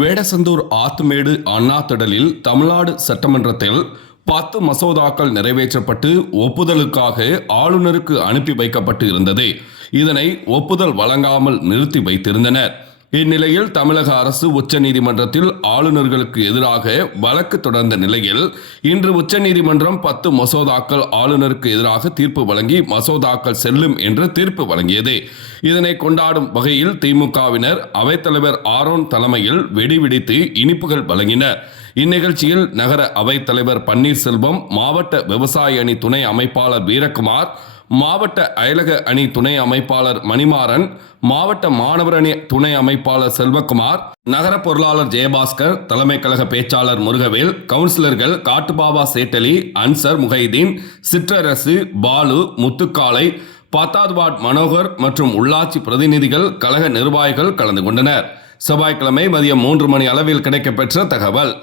வேடசந்தூர் ஆத்துமேடு அண்ணா திடலில் தமிழ்நாடு சட்டமன்றத்தில் 10 மசோதாக்கள் நிறைவேற்றப்பட்டு ஒப்புதலுக்காக ஆளுநருக்கு அனுப்பி வைக்கப்பட்டு இருந்தது. இதனை ஒப்புதல் வழங்காமல் நிறுத்தி வைத்திருந்தனர். இந்நிலையில் தமிழக அரசு உச்சநீதிமன்றத்தில் ஆளுநர்களுக்கு எதிராக வழக்கு தொடர்ந்த நிலையில் இன்று உச்சநீதிமன்றம் 10 மசோதாக்கள் ஆளுநருக்கு எதிராக தீர்ப்பு வழங்கி மசோதாக்கள் செல்லும் என்று தீர்ப்பு வழங்கியது. இதனை கொண்டாடும் வகையில் திமுகவினர் அவைத்தலைவர் ஆரோன் தலைமையில் வெடி வெடித்து இனிப்புகள் வழங்கினர். இந்நிகழ்ச்சியில் நகர அவைத்தலைவர் பன்னீர்செல்வம், மாவட்ட விவசாய அணி துணை அமைப்பாளர் வீரகுமார், மாவட்ட அயலக அணி துணை அமைப்பாளர் மணிமாறன், மாவட்ட மாணவர் அணி துணை அமைப்பாளர் செல்வகுமார், நகர பொருளாளர் ஜெயபாஸ்கர், தலைமை கழக பேச்சாளர் முருகவேல், கவுன்சிலர்கள் காட்டுபாபா சேட்டலி, அன்சர் முகைதீன், சிற்றரசு, பாலு, முத்துக்காலை, 10வது வார்டு மனோகர் மற்றும் உள்ளாட்சி பிரதிநிதிகள், கழக நிர்வாகிகள் கலந்து கொண்டனர். செவ்வாய்க்கிழமை மதியம் 3 மணி அளவில் கிடைக்கப்பெற்ற தகவல்.